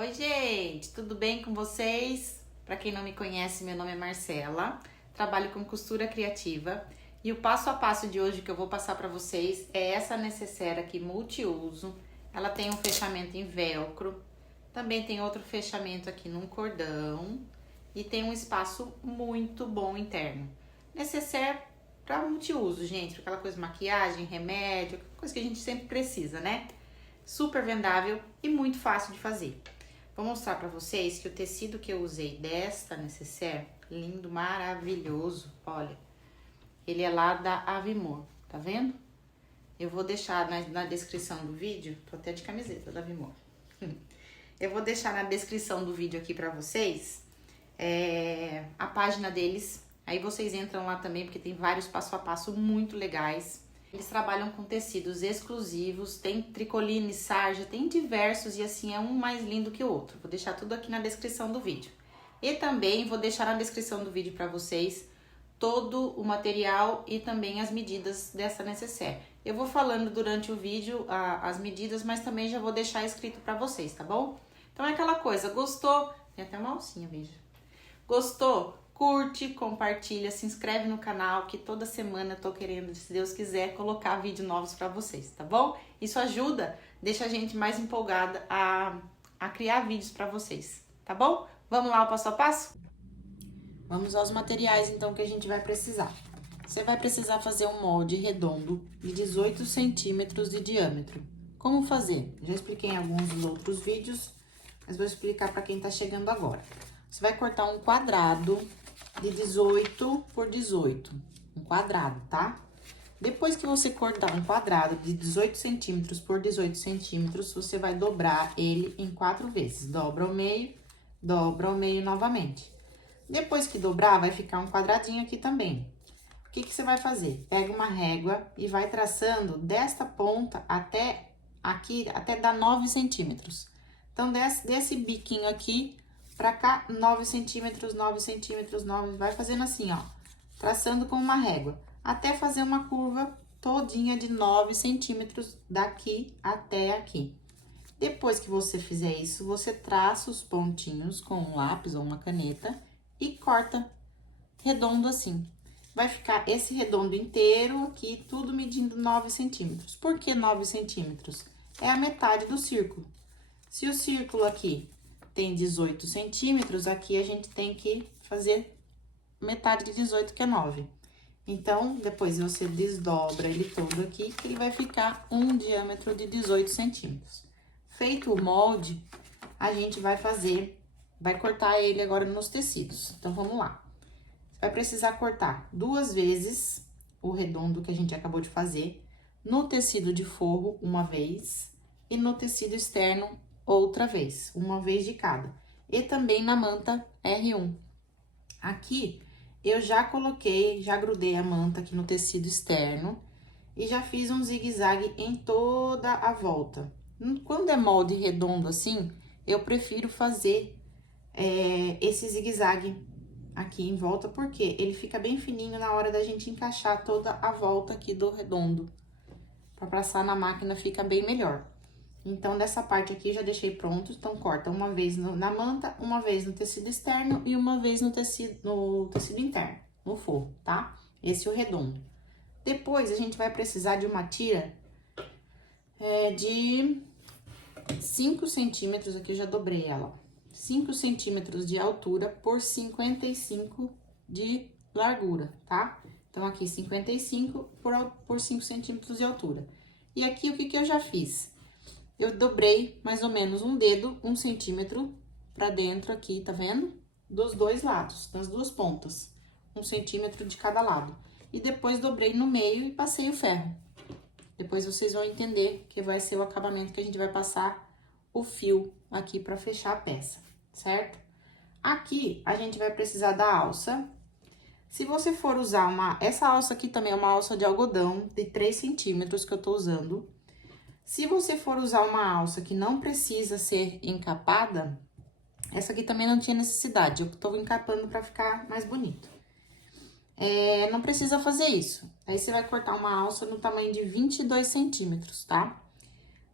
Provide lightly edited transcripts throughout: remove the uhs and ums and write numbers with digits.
Oi, gente, tudo bem com vocês? Para quem não me conhece, meu nome é Marcela, trabalho com costura criativa e o passo a passo de hoje que eu vou passar para vocês é essa necessaire aqui multiuso. Ela tem um fechamento em velcro, também tem outro fechamento aqui num cordão e tem um espaço muito bom interno. Necessaire para multiuso, gente, para aquela coisa de maquiagem, remédio, coisa que a gente sempre precisa, né? Super vendável e muito fácil de fazer. Vou mostrar pra vocês que o tecido que eu usei desta necessaire, lindo, maravilhoso, olha, ele é lá da Avimor, tá vendo? Eu vou deixar na descrição do vídeo, tô até de camiseta da Avimor. Eu vou deixar na descrição do vídeo aqui pra vocês a página deles, aí vocês entram lá também, porque tem vários passo a passo muito legais. Eles trabalham com tecidos exclusivos, tem tricoline, sarja, tem diversos e assim é um mais lindo que o outro. Vou deixar tudo aqui na descrição do vídeo. E também vou deixar na descrição do vídeo para vocês todo o material e também as medidas dessa necessaire. Eu vou falando durante o vídeo as medidas, mas também já vou deixar escrito para vocês, tá bom? Então é aquela coisa, gostou? Tem até uma alcinha, veja. Gostou? Curte, compartilha, se inscreve no canal, que toda semana eu tô querendo, se Deus quiser, colocar vídeos novos pra vocês, tá bom? Isso ajuda, deixa a gente mais empolgada a criar vídeos pra vocês, tá bom? Vamos lá, o passo a passo? Vamos aos materiais, então, que a gente vai precisar. Você vai precisar fazer um molde redondo de 18 centímetros de diâmetro. Como fazer? Já expliquei em alguns dos outros vídeos, mas vou explicar pra quem tá chegando agora. Você vai cortar um quadrado de 18 por 18, um quadrado, tá? Depois que você cortar um quadrado de 18 centímetros por 18 centímetros, você vai dobrar ele em 4 vezes. Dobra ao meio novamente. Depois que dobrar, vai ficar um quadradinho aqui também. O que você vai fazer? Pega uma régua e vai traçando desta ponta até aqui, até dar 9 centímetros. Então, desse biquinho aqui pra cá, 9 centímetros, 9 centímetros, 9, vai fazendo assim, ó, traçando com uma régua, até fazer uma curva todinha de 9 centímetros daqui até aqui. Depois que você fizer isso, você traça os pontinhos com um lápis ou uma caneta e corta redondo assim. Vai ficar esse redondo inteiro aqui, tudo medindo 9 centímetros. Por que 9 centímetros? É a metade do círculo. Se o círculo aqui tem 18 centímetros, aqui a gente tem que fazer metade de 18, que é 9. Então, depois você desdobra ele todo aqui, que ele vai ficar um diâmetro de 18 centímetros. Feito o molde, a gente vai cortar ele agora nos tecidos. Então, vamos lá. Você vai precisar cortar 2 vezes o redondo que a gente acabou de fazer, no tecido de forro, uma vez, e no tecido externo, outra vez, uma vez de cada. E também na manta R1. Aqui, eu já grudei a manta aqui no tecido externo e já fiz um zigue-zague em toda a volta. Quando é molde redondo assim, eu prefiro fazer esse zigue-zague aqui em volta, porque ele fica bem fininho na hora da gente encaixar toda a volta aqui do redondo. Pra passar na máquina fica bem melhor. Então, dessa parte aqui, já deixei pronto. Então, corta uma vez na manta, uma vez no tecido externo e uma vez no tecido interno, no forro, tá? Esse é o redondo. Depois, a gente vai precisar de uma tira de 5 centímetros, aqui eu já dobrei ela, ó. 5 centímetros de altura por 55 de largura, tá? Então, aqui 55 por 5 centímetros de altura. E aqui, o que eu já fiz? Eu dobrei mais ou menos um dedo, 1 centímetro pra dentro aqui, tá vendo? Dos dois lados, das duas pontas. 1 centímetro de cada lado. E depois dobrei no meio e passei o ferro. Depois vocês vão entender que vai ser o acabamento que a gente vai passar o fio aqui pra fechar a peça, certo? Aqui, a gente vai precisar da alça. Se você for usar essa alça aqui também é uma alça de algodão de 3 centímetros que eu tô usando. Se você for usar uma alça que não precisa ser encapada, essa aqui também não tinha necessidade, eu tô encapando pra ficar mais bonito. Não precisa fazer isso. Aí, você vai cortar uma alça no tamanho de 22 centímetros, tá?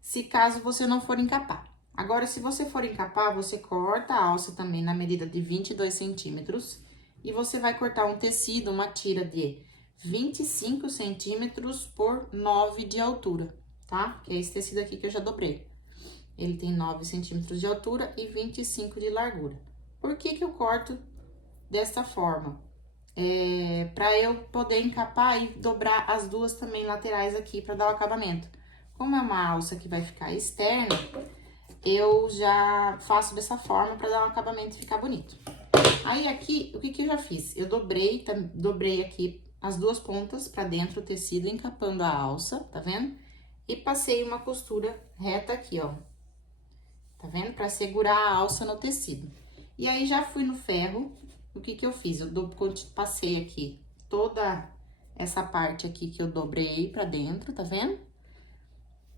Se caso você não for encapar. Agora, se você for encapar, você corta a alça também na medida de 22 centímetros. E você vai cortar um tecido, uma tira de 25 centímetros por 9 de altura, tá? Que é esse tecido aqui que eu já dobrei. Ele tem 9 centímetros de altura e 25 de largura. Por que que eu corto dessa forma? Pra eu poder encapar e dobrar as duas também laterais aqui pra dar o acabamento. Como é uma alça que vai ficar externa, eu já faço dessa forma pra dar um acabamento e ficar bonito. Aí, aqui, o que que eu já fiz? Eu dobrei aqui as duas pontas pra dentro do tecido, encapando a alça, tá vendo? E passei uma costura reta aqui, ó. Tá vendo? Pra segurar a alça no tecido. E aí, já fui no ferro, o que que eu fiz? Eu passei aqui toda essa parte aqui que eu dobrei pra dentro, tá vendo?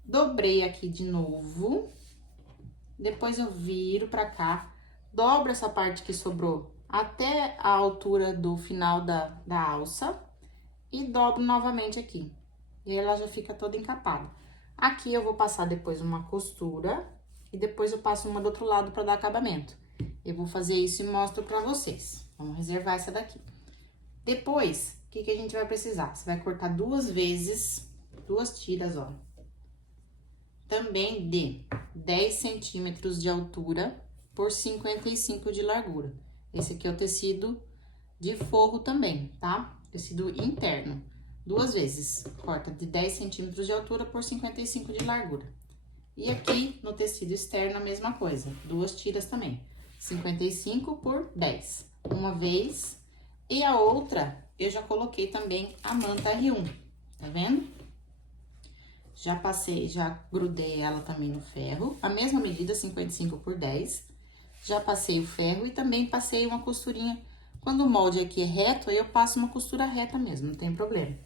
Dobrei aqui de novo. Depois eu viro pra cá, dobro essa parte que sobrou até a altura do final da alça e dobro novamente aqui. E aí, ela já fica toda encapada. Aqui, eu vou passar depois uma costura e depois eu passo uma do outro lado pra dar acabamento. Eu vou fazer isso e mostro pra vocês. Vamos reservar essa daqui. Depois, o que que a gente vai precisar? Você vai cortar duas vezes, duas tiras, ó. Também de 10 centímetros de altura por 55 de largura. Esse aqui é o tecido de forro também, tá? Tecido interno. Duas vezes. Corta de 10 centímetros de altura por 55 de largura. E aqui, no tecido externo, a mesma coisa. Duas tiras também. 55 por 10. Uma vez. E a outra, eu já coloquei também a manta R1. Tá vendo? Já passei, já grudei ela também no ferro, a mesma medida, 55 por 10. Já passei o ferro e também passei uma costurinha. Quando o molde aqui é reto, aí eu passo uma costura reta mesmo, não tem problema.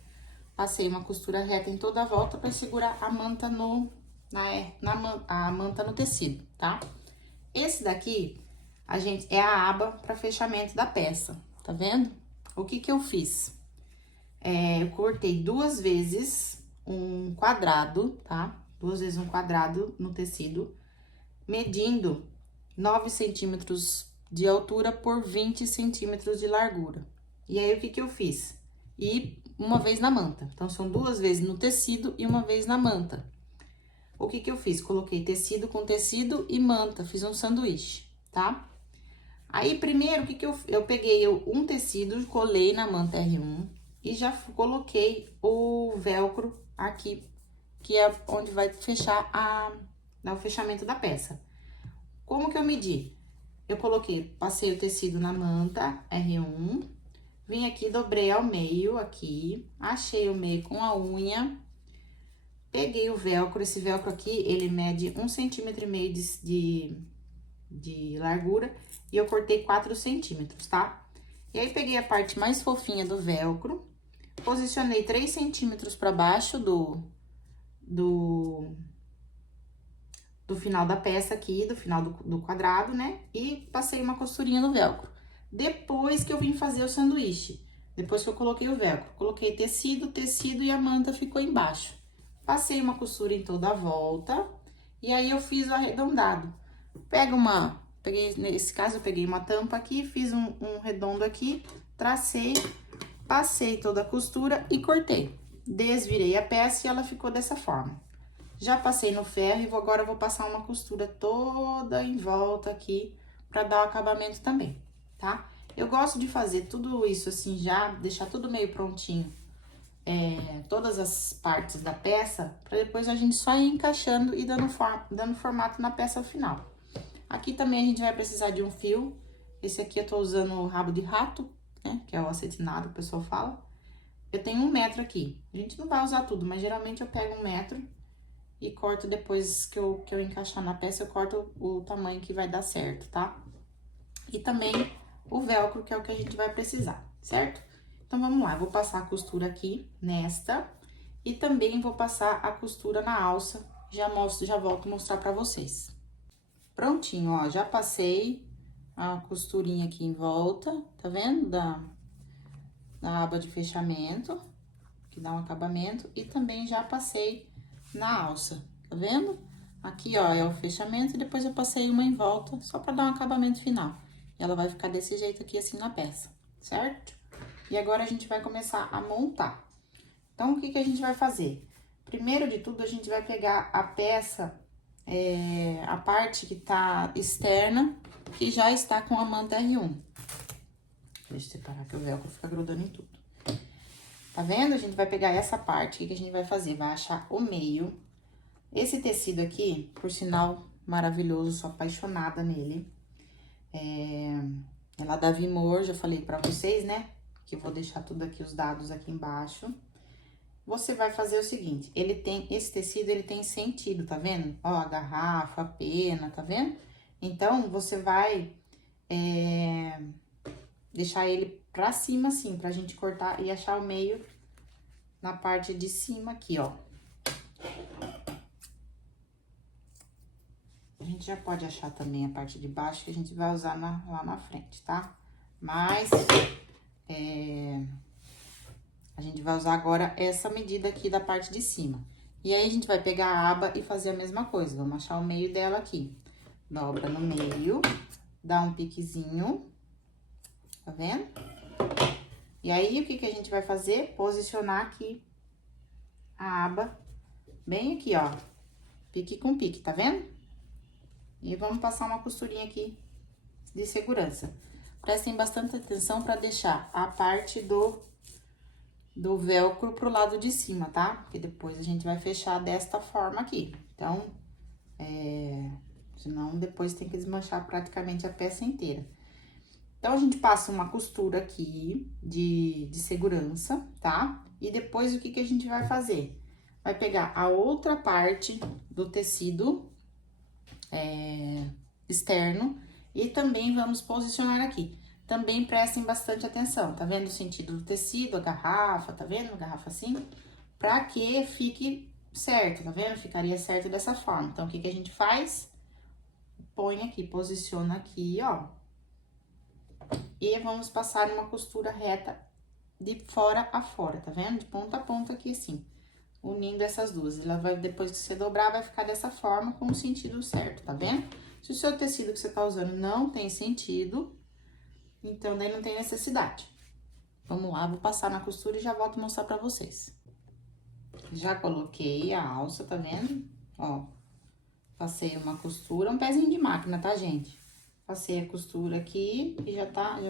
Passei uma costura reta em toda a volta pra segurar a manta a manta no tecido, tá? Esse daqui, é a aba pra fechamento da peça, tá vendo? O que que eu fiz? Eu cortei duas vezes um quadrado, tá? Duas vezes um quadrado no tecido, medindo 9 centímetros de altura por 20 centímetros de largura. E aí, o que que eu fiz? E uma vez na manta. Então, são duas vezes no tecido e uma vez na manta. O que que eu fiz? Coloquei tecido com tecido e manta, fiz um sanduíche, tá? Aí, primeiro, o que que eu peguei um tecido, colei na manta R1 e já coloquei o velcro aqui, que é onde vai fechar o fechamento da peça. Como que eu medi? Eu passei o tecido na manta R1, vim aqui, dobrei ao meio aqui, achei o meio com a unha, peguei o velcro, esse velcro aqui, ele mede 1,5 centímetro de largura e eu cortei 4 centímetros, tá? E aí, peguei a parte mais fofinha do velcro, posicionei 3 centímetros pra baixo do final da peça aqui, do final do quadrado, né? E passei uma costurinha no velcro. Depois que eu vim fazer o sanduíche, depois que eu coloquei o velcro, coloquei tecido e a manta ficou embaixo. Passei uma costura em toda a volta e aí eu fiz o arredondado. Nesse caso, eu peguei uma tampa aqui, fiz um redondo aqui, tracei, passei toda a costura e cortei. Desvirei a peça e ela ficou dessa forma. Já passei no ferro e agora eu vou passar uma costura toda em volta aqui pra dar o acabamento também, tá? Eu gosto de fazer tudo isso assim já, deixar tudo meio prontinho, todas as partes da peça, pra depois a gente só ir encaixando e dando formato na peça final. Aqui também a gente vai precisar de um fio. Esse aqui eu tô usando o rabo de rato, né? Que é o acetinado, o pessoal fala. Eu tenho 1 metro aqui. A gente não vai usar tudo, mas geralmente eu pego 1 metro e corto depois que eu encaixar na peça, eu corto o tamanho que vai dar certo, tá? E também o velcro, que é o que a gente vai precisar, certo? Então, vamos lá, eu vou passar a costura aqui nesta e também vou passar a costura na alça, já volto a mostrar pra vocês. Prontinho, ó, já passei a costurinha aqui em volta, tá vendo? Da aba de fechamento, que dá um acabamento, e também já passei na alça, tá vendo? Aqui, ó, é o fechamento e depois eu passei uma em volta, só pra dar um acabamento final. E ela vai ficar desse jeito aqui, assim, na peça, certo? E agora a gente vai começar a montar. Então, o que que a gente vai fazer? Primeiro de tudo, a gente vai pegar a peça, a parte que tá externa, que já está com a manta R1. Deixa eu separar que o velcro fica grudando em tudo. Tá vendo? A gente vai pegar essa parte, o que que a gente vai fazer? Vai achar o meio. Esse tecido aqui, por sinal, maravilhoso, sou apaixonada nele. É lá da Vimor, já falei pra vocês, né? Que eu vou deixar tudo aqui, os dados aqui embaixo. Você vai fazer o seguinte, esse tecido, ele tem sentido, tá vendo? Ó, a garrafa, a pena, tá vendo? Então, você vai deixar ele pra cima, assim, pra gente cortar e achar o meio na parte de cima aqui, ó. A gente já pode achar também a parte de baixo, que a gente vai usar lá na frente, tá? Mas, a gente vai usar agora essa medida aqui da parte de cima. E aí, a gente vai pegar a aba e fazer a mesma coisa. Vamos achar o meio dela aqui. Dobra no meio, dá um piquezinho, tá vendo? E aí, o que que a gente vai fazer? Posicionar aqui a aba bem aqui, ó. Pique com pique, tá vendo? E vamos passar uma costurinha aqui de segurança. Prestem bastante atenção pra deixar a parte do velcro pro lado de cima, tá? Porque depois a gente vai fechar desta forma aqui. Então, senão depois tem que desmanchar praticamente a peça inteira. Então, a gente passa uma costura aqui de segurança, tá? E depois, o que que a gente vai fazer? Vai pegar a outra parte do tecido externo e também vamos posicionar aqui. Também prestem bastante atenção, tá vendo o sentido do tecido, a garrafa, tá vendo? A garrafa assim, pra que fique certo, tá vendo? Ficaria certo dessa forma. Então, o que que a gente faz? Põe aqui, posiciona aqui, ó. E vamos passar uma costura reta de fora a fora, tá vendo? De ponta a ponta aqui, assim, unindo essas duas. Ela vai, depois que você dobrar, vai ficar dessa forma, com o sentido certo, tá vendo? Se o seu tecido que você tá usando não tem sentido, então daí não tem necessidade. Vamos lá, vou passar na costura e já volto a mostrar pra vocês. Já coloquei a alça, tá vendo? Ó, passei uma costura, um pezinho de máquina, tá, gente? Passei a costura aqui e já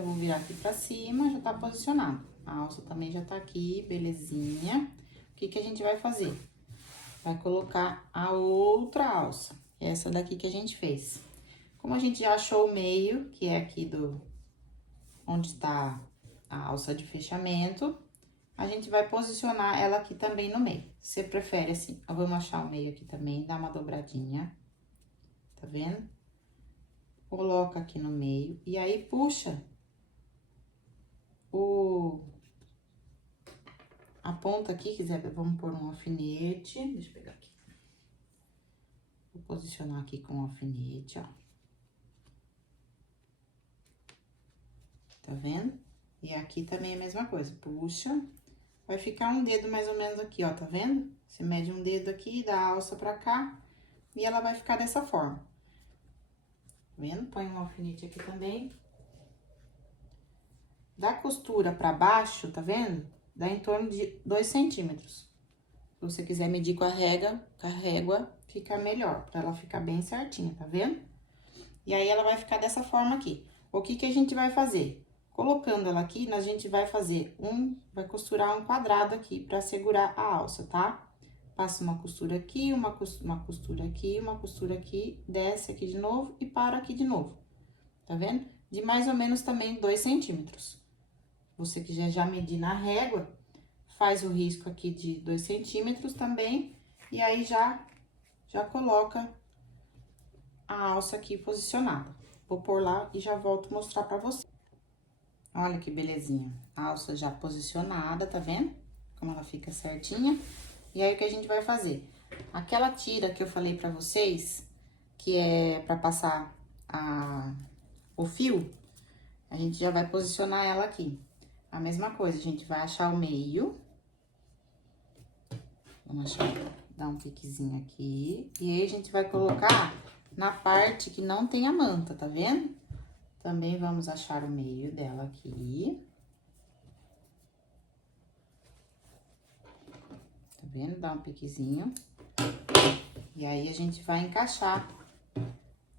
vou virar aqui pra cima, já tá posicionado. A alça também já tá aqui, belezinha. O que que a gente vai fazer? Vai colocar a outra alça, essa daqui que a gente fez. Como a gente já achou o meio, que é aqui onde tá a alça de fechamento, a gente vai posicionar ela aqui também no meio. Você prefere assim, vamos achar o meio aqui também, dá uma dobradinha, tá vendo? Coloca aqui no meio e aí puxa a ponta aqui, vamos pôr um alfinete, deixa eu pegar aqui. Vou posicionar aqui com o alfinete, ó. Tá vendo? E aqui também é a mesma coisa, puxa, vai ficar um dedo mais ou menos aqui, ó, tá vendo? Você mede um dedo aqui, dá a alça pra cá, e ela vai ficar dessa forma. Tá vendo? Põe um alfinete aqui também. Da costura pra baixo, tá vendo? Dá em torno de 2 centímetros. Se você quiser medir com a régua, fica melhor, pra ela ficar bem certinha, tá vendo? E aí, ela vai ficar dessa forma aqui. O que que a gente vai fazer? Colocando ela aqui, a gente vai fazer vai costurar um quadrado aqui pra segurar a alça, tá? Passa uma costura aqui, uma costura aqui, uma costura aqui, desce aqui de novo e para aqui de novo. Tá vendo? De mais ou menos também 2 centímetros. Você que já medir na régua, faz o risco aqui de 2 centímetros também, e aí já coloca a alça aqui posicionada. Vou pôr lá e já volto mostrar pra você. Olha que belezinha. A alça já posicionada, tá vendo? Como ela fica certinha. E aí, o que a gente vai fazer? Aquela tira que eu falei pra vocês, que é pra passar o fio, a gente já vai posicionar ela aqui. A mesma coisa, a gente vai achar o meio. Vamos achar Dá um piquezinho aqui. E aí, a gente vai colocar na parte que não tem a manta, tá vendo? Também vamos achar o meio dela aqui. Tá vendo? Dá um piquezinho. E aí, a gente vai encaixar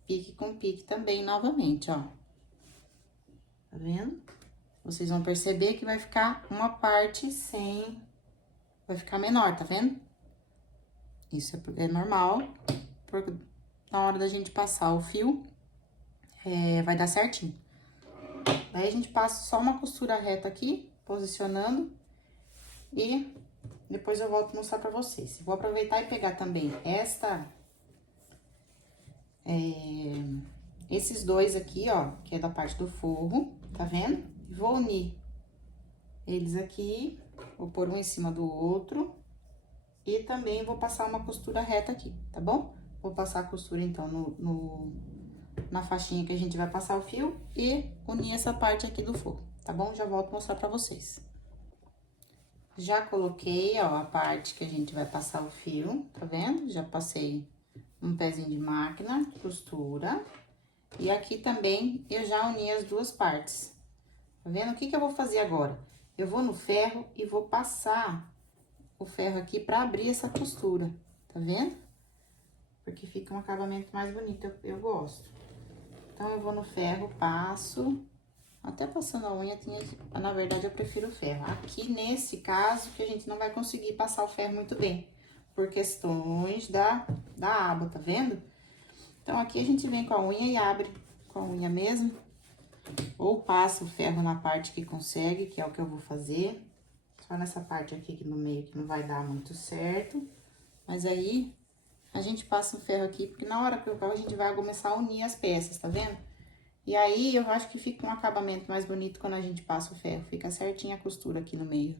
pique com pique também, novamente, ó. Tá vendo? Vocês vão perceber que vai ficar uma parte sem... Vai ficar menor, tá vendo? Isso é normal, porque na hora da gente passar o fio, vai dar certinho. Daí, a gente passa só uma costura reta aqui, posicionando, e depois eu volto a mostrar pra vocês. Vou aproveitar e pegar também esses dois aqui, ó, que é da parte do forro, tá vendo? Vou unir eles aqui, vou pôr um em cima do outro. E também vou passar uma costura reta aqui, tá bom? Vou passar a costura, então, na faixinha que a gente vai passar o fio e unir essa parte aqui do forro, tá bom? Já volto a mostrar pra vocês. Já coloquei, ó, a parte que a gente vai passar o fio, tá vendo? Já passei um pezinho de máquina, costura. E aqui também eu já uni as duas partes. Tá vendo? O que que eu vou fazer agora? Eu vou no ferro e vou passar o ferro aqui pra abrir essa costura, tá vendo? Porque fica um acabamento mais bonito, eu gosto. Então, eu vou no ferro, passo, até passando a unha, na verdade, eu prefiro o ferro. Aqui, nesse caso, que a gente não vai conseguir passar o ferro muito bem, por questões da aba, tá vendo? Então, aqui a gente vem com a unha e abre com a unha mesmo, ou passa o ferro na parte que consegue, que é o que eu vou fazer. Só nessa parte aqui que no meio que não vai dar muito certo. Mas aí, a gente passa o ferro aqui, porque na hora que a gente vai começar a unir as peças, tá vendo? E aí, eu acho que fica um acabamento mais bonito quando a gente passa o ferro. Fica certinha a costura aqui no meio.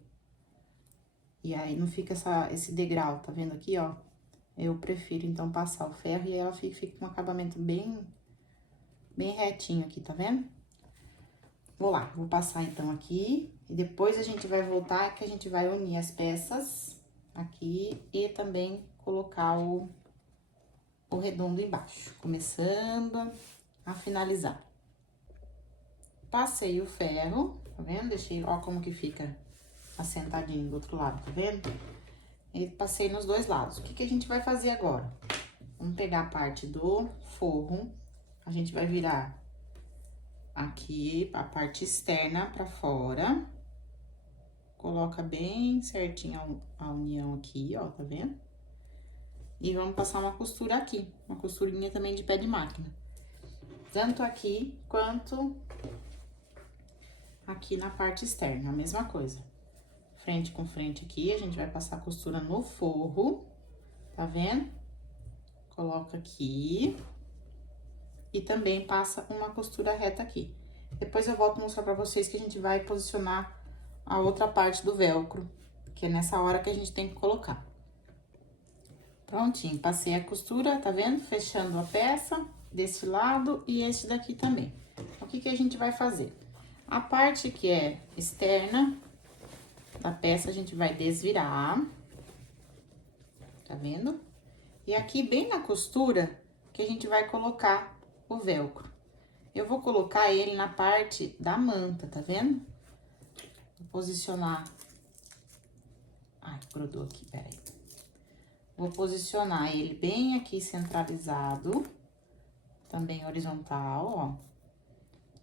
E aí, não fica esse degrau, tá vendo aqui, ó? Eu prefiro, então, passar o ferro e ela fica com um acabamento bem retinho aqui, tá vendo? Vou lá, vou passar, então, aqui. E depois a gente vai voltar, que a gente vai unir as peças aqui e também colocar o redondo embaixo, começando a finalizar. Passei o ferro, tá vendo? Deixei, ó, como que fica assentadinho do outro lado, tá vendo? E passei nos dois lados. O que que a gente vai fazer agora? Vamos pegar a parte do forro, a gente vai virar aqui a parte externa pra fora. Coloca bem certinho a união aqui, ó, tá vendo? E vamos passar uma costura aqui, uma costurinha também de pé de máquina. Tanto aqui, quanto aqui na parte externa, a mesma coisa. Frente com frente aqui, a gente vai passar a costura no forro, tá vendo? Coloca aqui. E também passa uma costura reta aqui. Depois eu volto a mostrar pra vocês que a gente vai posicionar a outra parte do velcro, que é nessa hora que a gente tem que colocar. Prontinho, passei a costura, tá vendo? Fechando a peça desse lado e esse daqui também. O que que a gente vai fazer? A parte que é externa da peça, a gente vai desvirar, tá vendo? E aqui, bem na costura, que a gente vai colocar o velcro. Eu vou colocar ele na parte da manta, tá vendo? Vou posicionar... Ai, grudou aqui, peraí. Vou posicionar ele bem aqui centralizado, também horizontal, ó.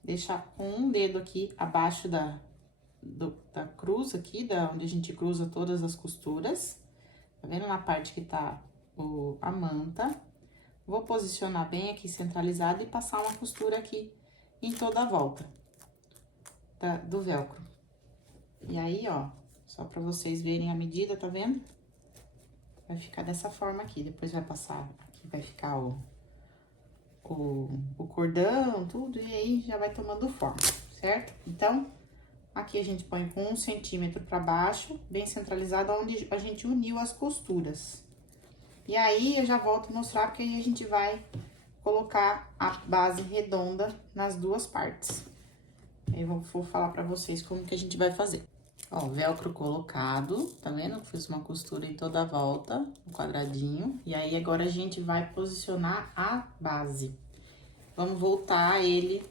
Deixar com um dedo aqui abaixo da cruz aqui, onde a gente cruza todas as costuras. Tá vendo? Na parte que tá a manta. Vou posicionar bem aqui centralizado e passar uma costura aqui em toda a volta do velcro. E aí, ó, só pra vocês verem a medida, tá vendo? Vai ficar dessa forma aqui. Depois vai passar, aqui vai ficar o cordão, tudo, e aí já vai tomando forma, certo? Então, aqui a gente põe com 1 centímetro pra baixo, bem centralizado, onde a gente uniu as costuras. E aí, eu já volto a mostrar, porque aí a gente vai colocar a base redonda nas duas partes. Aí, eu vou falar pra vocês como que a gente vai fazer. Ó, o velcro colocado, tá vendo? Fiz uma costura em toda a volta, um quadradinho. E aí, agora a gente vai posicionar a base. Vamos voltar ele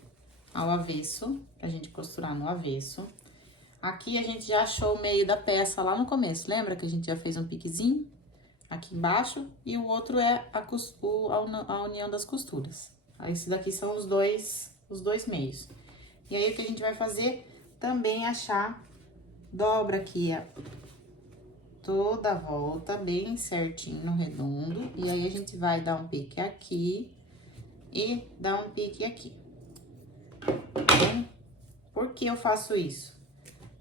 ao avesso, pra gente costurar no avesso. Aqui a gente já achou o meio da peça lá no começo, lembra que a gente já fez um piquezinho aqui embaixo? E o outro é a união das costuras. Aí, esse daqui são os dois meios. E aí, o que a gente vai fazer? Também achar, dobra aqui toda a volta, bem certinho, redondo. E aí, a gente vai dar um pique aqui e dar um pique aqui. Por que eu faço isso?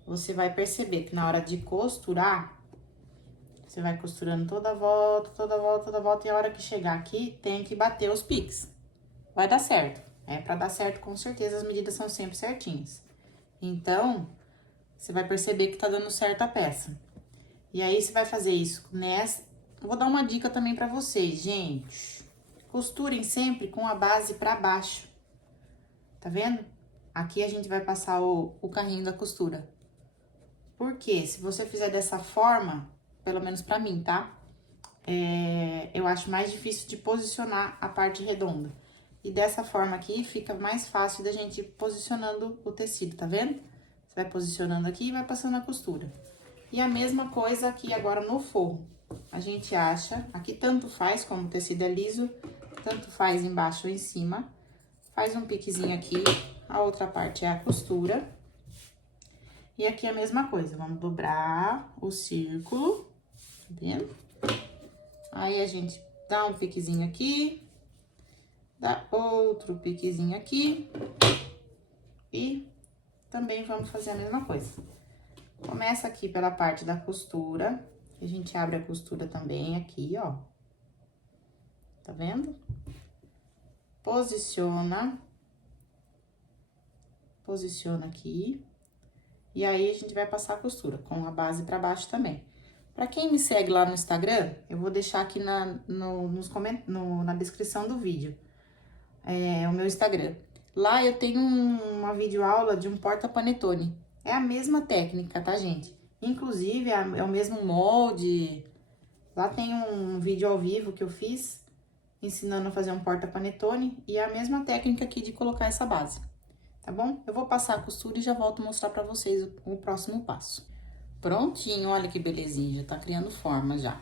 Você vai perceber que na hora de costurar, você vai costurando toda a volta, toda a volta, toda a volta. E a hora que chegar aqui, tem que bater os piques. Vai dar certo. É pra dar certo, com certeza, as medidas são sempre certinhas. Então, você vai perceber que tá dando certo a peça. E aí, você vai fazer isso nessa... Eu vou dar uma dica também pra vocês, gente. Costurem sempre com a base pra baixo. Tá vendo? Aqui a gente vai passar o carrinho da costura. Porque se você fizer dessa forma, pelo menos pra mim, tá? Eu acho mais difícil de posicionar a parte redonda. E dessa forma aqui, fica mais fácil da gente ir posicionando o tecido, tá vendo? Você vai posicionando aqui e vai passando a costura. E a mesma coisa aqui agora no forro. A gente acha, aqui tanto faz, como o tecido é liso, tanto faz embaixo ou em cima. Faz um piquezinho aqui, a outra parte é a costura. E aqui a mesma coisa, vamos dobrar o círculo, tá vendo? Aí, a gente dá um piquezinho aqui, dá outro piquezinho aqui e também vamos fazer a mesma coisa. Começa aqui pela parte da costura, a gente abre a costura também aqui, ó. Tá vendo? Posiciona aqui. E aí, a gente vai passar a costura com a base pra baixo também. Pra quem me segue lá no Instagram, eu vou deixar aqui na descrição do vídeo, o meu Instagram. Lá eu tenho uma videoaula de um porta-panetone. É a mesma técnica, tá, gente? Inclusive, é o mesmo molde. Lá tem um vídeo ao vivo que eu fiz, ensinando a fazer um porta-panetone. E é a mesma técnica aqui de colocar essa base, tá bom? Eu vou passar a costura e já volto a mostrar pra vocês o próximo passo. Prontinho, olha que belezinha, já tá criando forma já.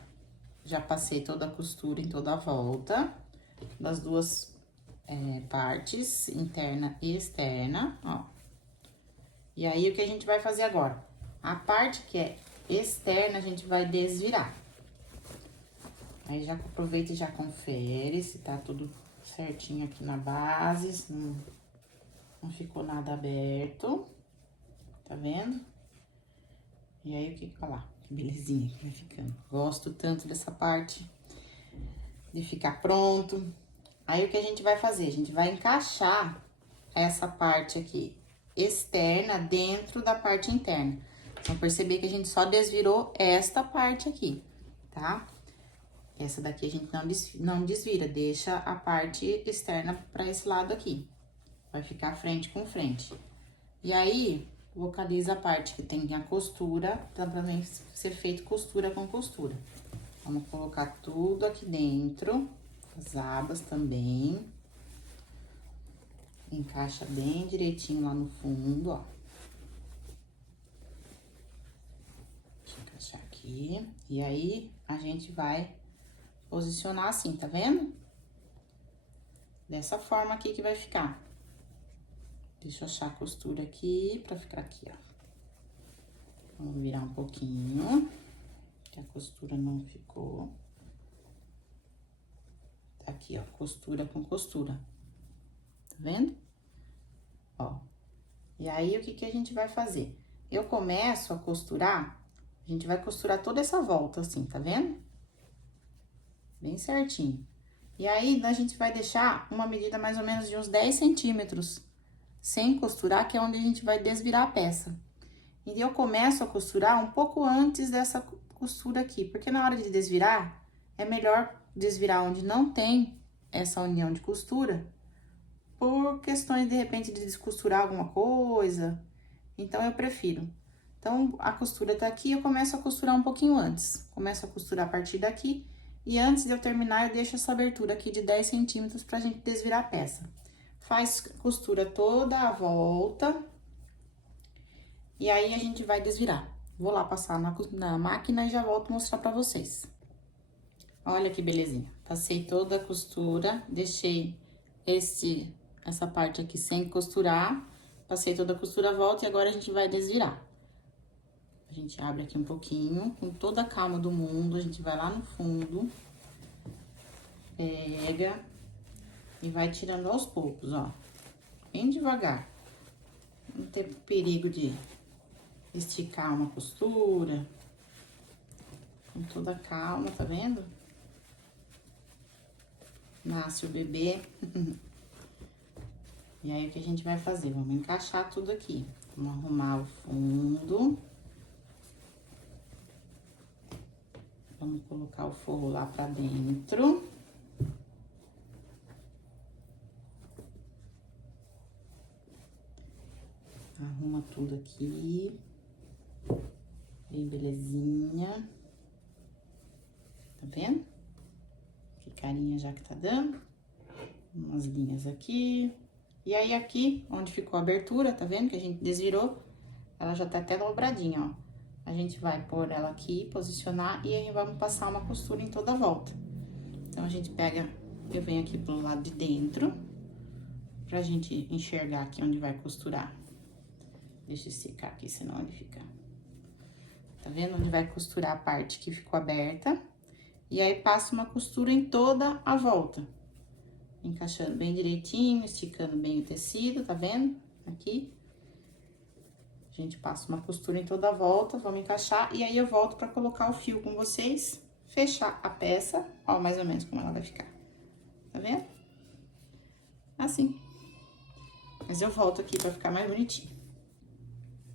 Já passei toda a costura em toda a volta das duas partes, interna e externa, ó. E aí, o que a gente vai fazer agora? A parte que é externa, a gente vai desvirar. Aí, já aproveita e já confere se tá tudo certinho aqui na base, se não ficou nada aberto, tá vendo? E aí, o que... Olha lá, que belezinha que vai ficando. Gosto tanto dessa parte de ficar pronto. Aí, o que a gente vai fazer? A gente vai encaixar essa parte aqui externa dentro da parte interna. Vão perceber que a gente só desvirou esta parte aqui, tá? Essa daqui a gente não desvira, deixa a parte externa pra esse lado aqui. Vai ficar frente com frente. E aí, localiza a parte que tem a costura, pra também ser feito costura com costura. Vamos colocar tudo aqui dentro, as abas também. Encaixa bem direitinho lá no fundo, ó. Deixa eu encaixar aqui. E aí, a gente vai posicionar assim, tá vendo? Dessa forma aqui que vai ficar. Deixa eu achar a costura aqui, pra ficar aqui, ó. Vamos virar um pouquinho, que a costura não ficou. Tá aqui, ó, costura com costura. Tá vendo? Ó. E aí, o que que a gente vai fazer? Eu começo a costurar, a gente vai costurar toda essa volta assim, tá vendo? Bem certinho. E aí, a gente vai deixar uma medida mais ou menos de uns 10 centímetros sem costurar, que é onde a gente vai desvirar a peça. E eu começo a costurar um pouco antes dessa costura aqui, porque na hora de desvirar, é melhor desvirar onde não tem essa união de costura, por questões, de repente, de descosturar alguma coisa. Então, eu prefiro. Então, a costura tá aqui, eu começo a costurar um pouquinho antes. Começo a costurar a partir daqui. E antes de eu terminar, eu deixo essa abertura aqui de 10 centímetros pra gente desvirar a peça. Faz costura toda a volta. E aí, a gente vai desvirar. Vou lá passar na máquina e já volto mostrar pra vocês. Olha que belezinha. Passei toda a costura, deixei essa parte aqui sem costurar. Passei toda a costura, volta e agora a gente vai desvirar. A gente abre aqui um pouquinho, com toda a calma do mundo, a gente vai lá no fundo. Pega e vai tirando aos poucos, ó. Bem devagar. Não tem perigo de esticar uma costura. Com toda a calma, tá vendo? Nasce o bebê. E aí, o que a gente vai fazer? Vamos encaixar tudo aqui. Vamos arrumar o fundo. Vamos colocar o forro lá pra dentro. Arruma tudo aqui. Bem belezinha. Tá vendo? Que carinha já que tá dando. Umas linhas aqui. E aí, aqui, onde ficou a abertura, tá vendo? Que a gente desvirou. Ela já tá até dobradinha, ó. A gente vai pôr ela aqui, posicionar, e aí vamos passar uma costura em toda a volta. Então, a gente pega, eu venho aqui pro lado de dentro, pra gente enxergar aqui onde vai costurar. Deixa eu secar aqui, senão ele fica... Tá vendo? Onde vai costurar a parte que ficou aberta. E aí, passa uma costura em toda a volta. Encaixando bem direitinho, esticando bem o tecido, tá vendo? Aqui. A gente passa uma costura em toda a volta, vamos encaixar. E aí, eu volto pra colocar o fio com vocês, fechar a peça. Ó, mais ou menos como ela vai ficar. Tá vendo? Assim. Mas eu volto aqui pra ficar mais bonitinho.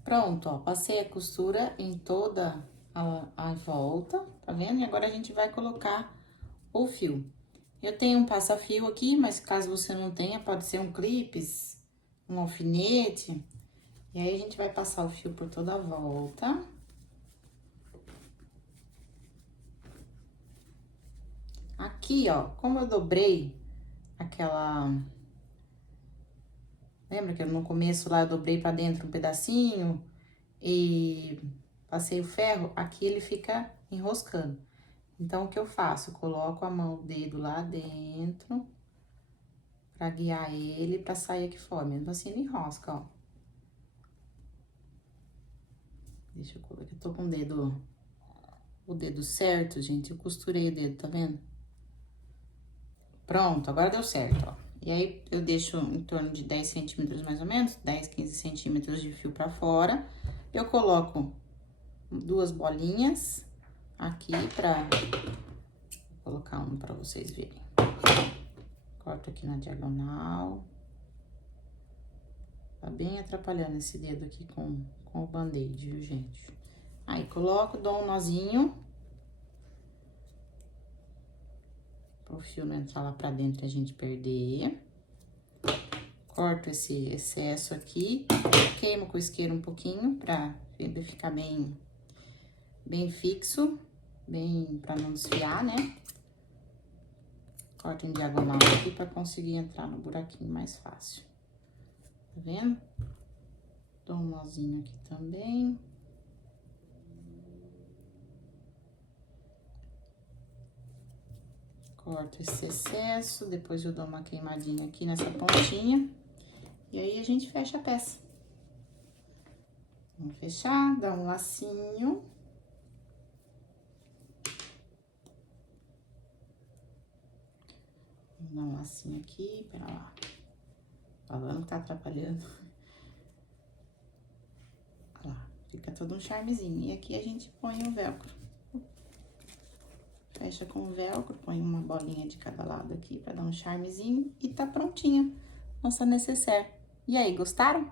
Pronto, ó, passei a costura em toda a volta, tá vendo? E agora, a gente vai colocar o fio. Eu tenho um passa-fio aqui, mas caso você não tenha, pode ser um clips, um alfinete. E aí, a gente vai passar o fio por toda a volta. Aqui, ó, como eu dobrei aquela... Lembra que no começo lá eu dobrei pra dentro um pedacinho e passei o ferro? Aqui ele fica enroscando. Então, o que eu faço? Eu coloco a mão, o dedo lá dentro pra guiar ele pra sair aqui fora. Mesmo assim, ele enrosca, ó. Deixa eu colocar. Eu tô com o dedo certo, gente. Eu costurei o dedo, tá vendo? Pronto, agora deu certo, ó. E aí, eu deixo em torno de 10 centímetros mais ou menos, 10, 15 centímetros de fio pra fora. Eu coloco 2 bolinhas aqui pra... Vou colocar uma pra vocês verem. Corto aqui na diagonal. Tá bem atrapalhando esse dedo aqui com o band-aid, viu, gente? Aí, coloco, dou um nozinho. Pro fio não entrar lá pra dentro e a gente perder. Corto esse excesso aqui. Queimo com o isqueiro um pouquinho pra ele ficar bem fixo. Pra não desfiar, né? Corto em diagonal aqui pra conseguir entrar no buraquinho mais fácil. Tá vendo? Dou um nozinho aqui também. Corto esse excesso, depois eu dou uma queimadinha aqui nessa pontinha. E aí, a gente fecha a peça. Vamos fechar, dar um lacinho. Vou dar um lacinho aqui, pera lá. Falando que tá atrapalhando. Olha lá, fica todo um charmezinho. E aqui a gente põe o velcro. Fecha com o velcro, põe uma bolinha de cada lado aqui pra dar um charmezinho. E tá prontinha nossa necessaire. E aí, gostaram?